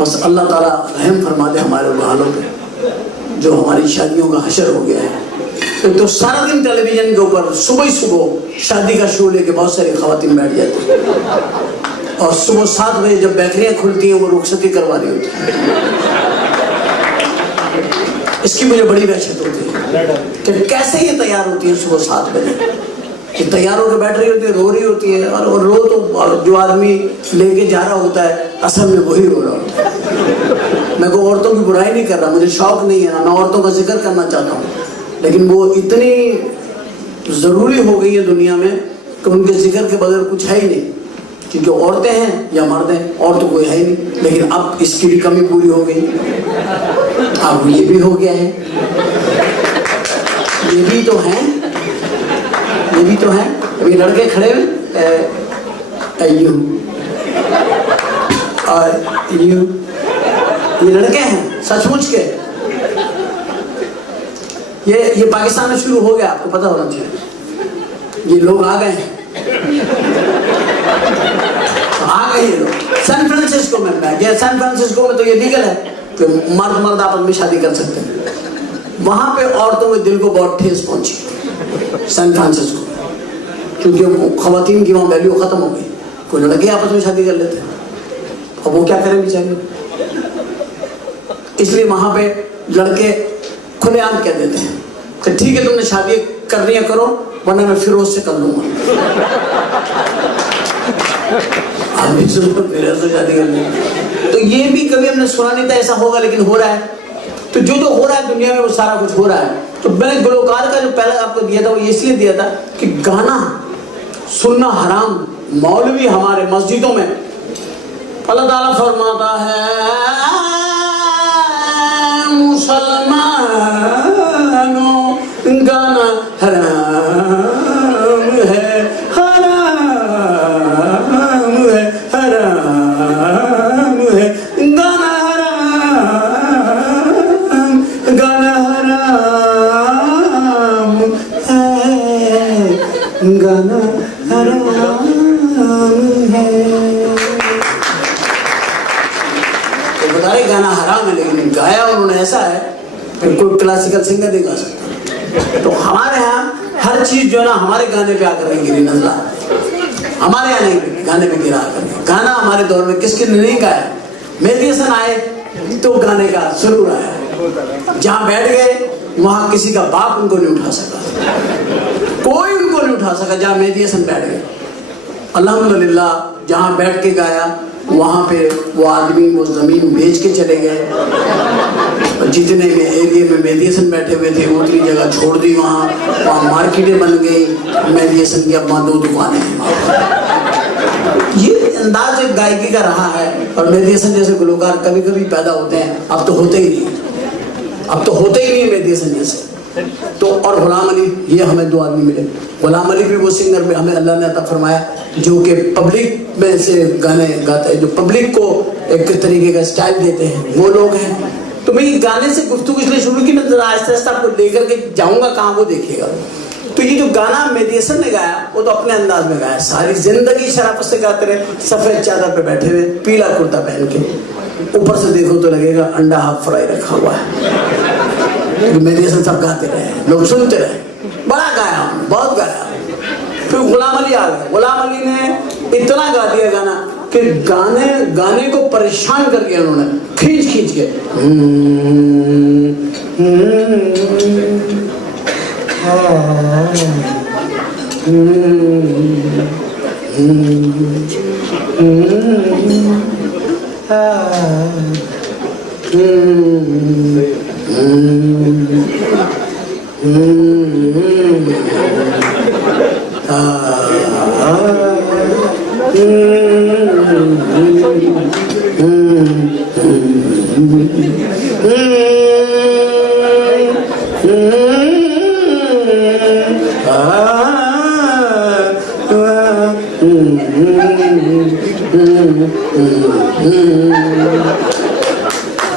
बस अल्लाह ताला रहम फरमा दे हमारे हालों पे, जो हमारी शादियों का हशर हो गया है। तो सारा दिन टेलीविजन के ऊपर सुबह ही सुबह शादी का शो लेके बहुत सारी खवातीन बैठ जाती हैं और सुबह 7 बजे जब बेकरियां खुलती हैं वो रुखसती करवा रही होती है। इसकी मुझे बड़ी वहशत होती है कि कैसे ये तैयार होती है सुबह 7 बजे, कि तैयार होकर बैठ रही होती है, रो रही होती है, और रो तो जो आदमी लेके जा रहा होता है असल में वही रो रहा होता है। मैं को औरतों की बुराई नहीं कर रहा, मुझे शौक नहीं है ना, मैं औरतों का जिक्र करना चाहता हूँ, लेकिन वो इतनी ज़रूरी हो गई है दुनिया में कि उनके जिक्र के बगैर कुछ है ही नहीं, क्योंकि औरतें हैं या मर्द हैं, और तो कोई है ही नहीं। लेकिन अब इसकी भी कमी पूरी हो गई, अब ये भी हो गया है, ये भी तो है, ये भी तो है। अभी लड़के खड़े हुए यू और यू, ये लड़के हैं सचमुच के। ये पाकिस्तान में शुरू हो गया, आपको पता होना चाहिए। ये लोग आ गए हैं, आ गए ये लोग। सैन फ्रांसिस्को में मैं गया, सैन फ्रांसिस्को में तो ये लीगल है कि मर्द मर्द आपस में शादी कर सकते हैं। वहां पे औरतों के दिल को बहुत ठेस पहुंची सैन फ्रांसिस्को, क्योंकि खवातीन की वहां वैल्यू खत्म हो गई। कोई लड़के आपस में शादी कर लेते हैं, अब वो क्या करें बेचारे। इसलिए वहां पे लड़के खुलेआम कह देते हैं कि ठीक है तुमने शादी करनी है करो, वरना मैं फिरोज से कर लूंगा। आदमी सुनो फिरोज से शादी करनी, तो ये भी कभी हमने सुना नहीं था ऐसा होगा, लेकिन हो रहा है। तो जो हो रहा है दुनिया में वो सारा कुछ हो रहा है। तो मैंने गुलकार का जो पहले आपको दिया था वो इसलिए दिया था कि गाना सुनना हराम, मौलवी हमारे मस्जिदों में अल्लाह ताला फरमाता है मुसलमानों गाना हराम है, हराम है, हराम है, गाना हराम, गाना हराम है, गाना हराम है। तो बता रहे गाना हराम है, लेकिन गाया उन्होंने ऐसा है कि कोई क्लासिकल सिंगर नहीं गा सकता। तो हमारे यहाँ हर चीज जो है ना हमारे गाने पे आकर गिरी नजला, हमारे यहाँ नहीं गाने पे गिरा आकर। गाना हमारे दौर में किसके नहीं गाया, मेहदी हसन आए तो गाने का सुरूर आया। जहाँ बैठ गए वहां किसी का बाप उनको नहीं उठा सका, कोई उनको नहीं उठा सका जहाँ मेहदी हसन बैठ गए। अल्हम्दुलिल्लाह जहाँ बैठ के गाया वहां पे वो आदमी वो जमीन बेच के चले गए, और जितने में एरिया में मेहदी हसन बैठे हुए थे उतनी जगह छोड़ दी, वहाँ मार्केटें बन गई। मेहदी हसन की अब वहाँ 2 दुकानें हैं। ये अंदाज एक गायकी का रहा है, और मेहदी हसन जैसे गुलकार कभी कभी पैदा होते हैं, अब तो होते ही नहीं, अब तो होते ही नहीं मेहदी हसन जैसे। तो और गुलाम अली, ये हमें 2 आदमी मिले। गुलाम अली भी वो सिंगर में हमें अल्लाह ने अता फरमाया जो कि पब्लिक में से गाने गाते हैं, जो पब्लिक को एक तरीके का स्टाइल देते हैं, वो लोग हैं। तो मैं गाने से गुफ्तगू इसलिए शुरू की, मैं जरा आहिस्ता आहिस्ता आपको लेकर के जाऊंगा कहाँ, वो देखिएगा। तो ये जो गाना मेहदी हसन ने गाया वो तो अपने अंदाज में गाया, सारी जिंदगी शराफत से गाते रहे, सफेद चादर पे बैठे हुए, पीला कुर्ता पहन के, ऊपर से देखो तो लगेगा अंडा हाफ फ्राई रखा हुआ है। मेहदी हसन सब गाते रहे, लोग सुनते रहे, बड़ा गाया, बहुत गाया। फिर गुलाम अली आ गए। गुलाम अली ने इतना गा दिया गाना कि गाने को परेशान कर दिया उन्होंने, खींच खींच के।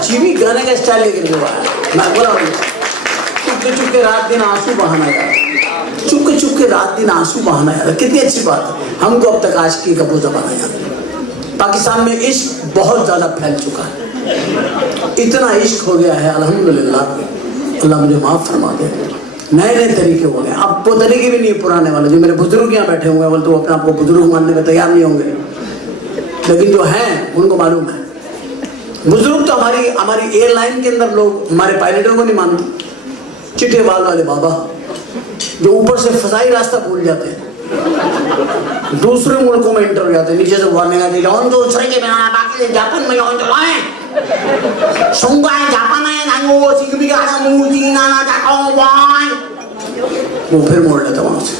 चीनी गाने का स्टाइल लेकर जो आया, मैं बोला चुपके चुपके रात दिन आंसू बहाना यार, चुपके चुपके रात दिन आंसू बहाना यार, कितनी अच्छी बात है। हमको अब तक आशिकी का बोझा बना यार, पाकिस्तान में इश्क बहुत ज्यादा फैल चुका है, इतना इश्क हो गया है अल्हम्दुलिल्लाह, अल्लाह मुझे माफ फरमा दे। नए नए तरीके हो गए, अब वो तरीके भी नहीं पुराने वाले। जो मेरे बुजुर्ग यहाँ बैठे हुए हैं, तो अपने आप को बुजुर्ग मानने में तैयार नहीं होंगे, लेकिन जो हैं उनको मालूम है। बुजुर्ग तो हमारी एयरलाइन के अंदर लोग हमारे पायलटों को नहीं मानते। चिट्टे बाल वाले बाबा जो ऊपर से फजाई रास्ता भूल जाते हैं, दूसरे मुल्कों में इंटर हो जाते हैं, नीचे से वार्निंग आती है, जापान में वो फिर मोड़ लेता वहां से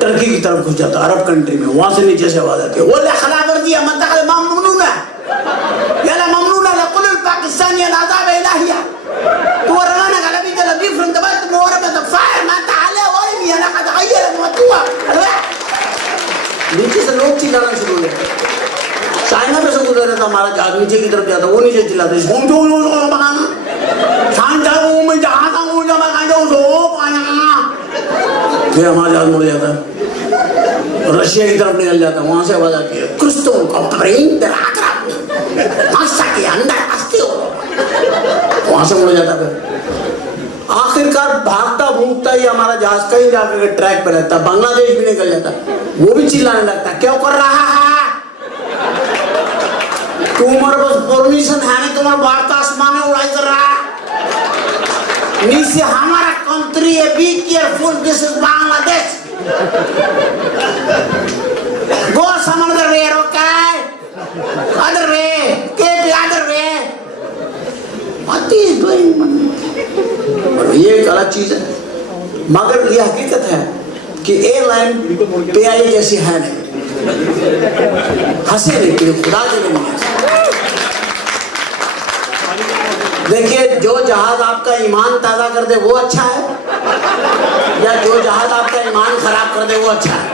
टर्की की तरफ घुस जाता, अरब कंट्री में, वहां से नीचे से आवाज आती है, वो ले खला कर दिया मंतक़ा ममनून है याला ममनून है कुल पाकिस्तानी अज़ाब इलाहिया तो रवाना का लबी लबी फ्रॉम द बट मोर में द फायर मा ताले और भी है ना का तगयर मतुआ नीचे से लोग चिल्लाना शुरू हो गए। चाइना में से गुजर रहा था हमारा जहाज, नीचे की तरफ जाता, वो नीचे चिल्लाते फिर हमारा जहाज मुड़ जाता, रशिया की तरफ निकल जाता, वहां से आवाज आती है क्रिस्तो का ब्रेन वहां से मुड़ जाता। फिर आखिरकार भागता भूगता ही हमारा जहाज कहीं जाकर ट्रैक पे रहता, बांग्लादेश भी निकल जाता, वो भी चिल्लाने लगता, क्यों कर रहा है तुम्हारे पास परमिशन है नहीं, तुम्हारा भारत आसमान में उड़ाई कर रहा है, नीचे हमारा कंट्री है, be careful, this is Bangladesh, go some other way, okay other way, keep other way, what is doing. ये एक अलग चीज है, मगर ये हकीकत है कि एयरलाइन PIA जैसी है नहीं, हंसे नहीं, खुदा के लिए नहीं। देखिए, जो जहाज आपका ईमान ताज़ा कर दे वो अच्छा है, या जो जहाज आपका ईमान खराब कर दे वो अच्छा है?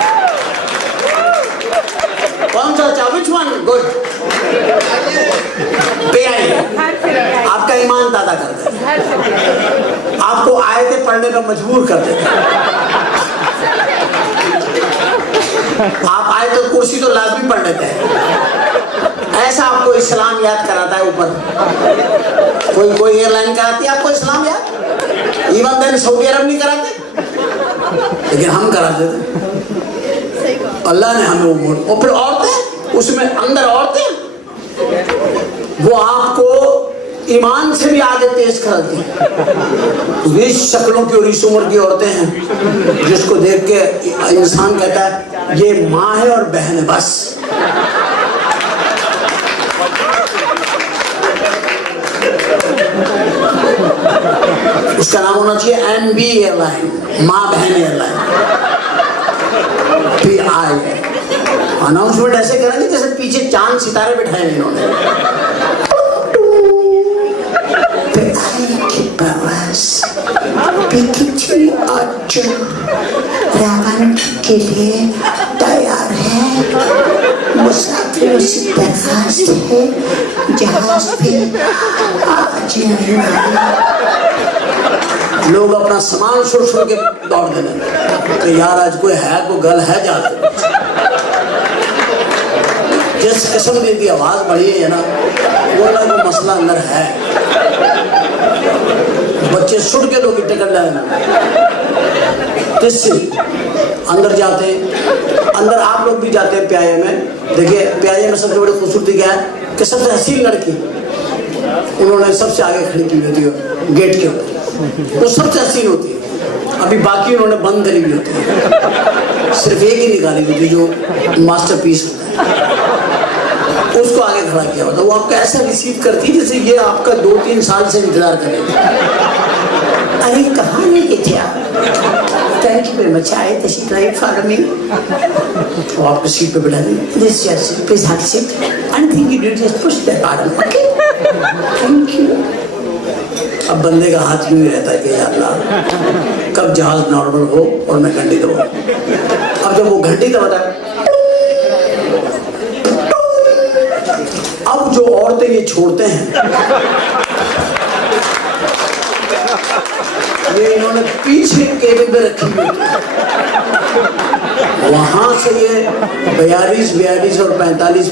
कौन सा अच्छा? Which one good? PIA आपका ईमान ताज़ा कर दे, आपको आयतें पढ़ने पर मजबूर कर देते, आप आए तो कुर्सी तो लाजमी पढ़ लेते हैं, ऐसा आपको इस्लाम याद कराता है ऊपर। कोई एयरलाइन कराती है आपको इस्लाम याद, इवन देन सऊदी अरब नहीं कराते, लेकिन हम कराते थे। अल्लाह ने हमें वो मोड़, और फिर औरतें उसमें अंदर, औरतें वो आपको ईमान से भी आगे तेज कराती हैं। 20 शक्लों की और 20 उम्र की औरतें हैं जिसको देख के इंसान कहता है ये माँ है और बहन है बस। उसका नाम होना चाहिए MB एयरलाइन, माँ बहन एयरलाइन, PIA। अनाउंसमेंट ऐसे करेंगे जैसे पीछे चांद सितारे बिठाए इन्होंने। रावण के लिए तैयार है, मुसाफिरों से दरखास्त है, जहाज पे आज लोग अपना सामान छोड़ के दौड़ देने तो यार आज कोई है, कोई गल है ज्यादा। जिस किस्म की आवाज बढ़ी है ना, वो ना कोई मसला अंदर है, बच्चे सुट के लोग टिकट लेना किससे अंदर जाते हैं। अंदर आप लोग भी जाते हैं PIA में। देखिए, PIA में सबसे बड़ी खूबसूरती क्या है कि सबसे हसीन लड़की उन्होंने सबसे आगे खड़ी की होती है गेट के ऊपर, वो सबसे हसीन होती है। अभी बाकी उन्होंने बंद करी हुई होती है, सिर्फ एक ही निकाली हुई थी जो मास्टरपीस होता है, उसको आगे खड़ा किया होता। वो आपको ऐसा रिसीव करती है जैसे ये आपका 2-3 साल से इंतजार कर रही थी। अरे कहाँ लेके थे आप? Thank you very much, I तशरीफ लाई फॉर मी। वो आपको सीट पे बिठा दी, this your seat, please have seat, anything you do just push that button, okay, thank you. अब बंदे का हाथ यूं ही रहता है कि या अल्लाह कब जहाज नॉर्मल हो और मैं घंटी दबाऊं। अब जब वो घंटी दबाता है, अब जो औरतें ये छोड़ते हैं, ये इन्होंने पीछे केबिन में रखी हुई, वहां से ये 42 और 45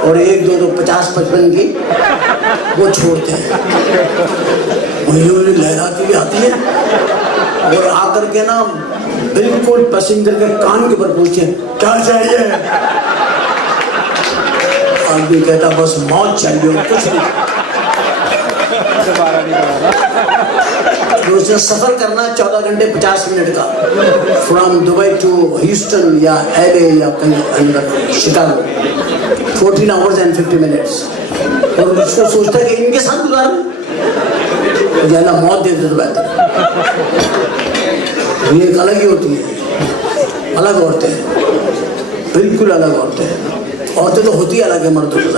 और 1 2 50-55 की वो छोड़ते हैं। वही लहराती भी आती है और आकर के ना बिल्कुल पैसेंजर के कान के ऊपर पूछे क्या चाहिए। आदमी कहता बस मौत चाहिए और कुछ नहीं। उसने सफर करना 14 घंटे 50 मिनट का, फ्रॉम दुबई टू ह्यूस्टन या LA या कहीं अंदर शिकागो, 14 hours and 50 minutes। और उसको सोचता है कि इनके साथ गुजारूं, जाना मौत दे दे तो बेहतर। ये एक अलग ही होती है, अलग औरतें, बिल्कुल अलग औरतें। औरतें तो होती अलग है, मर्दों से।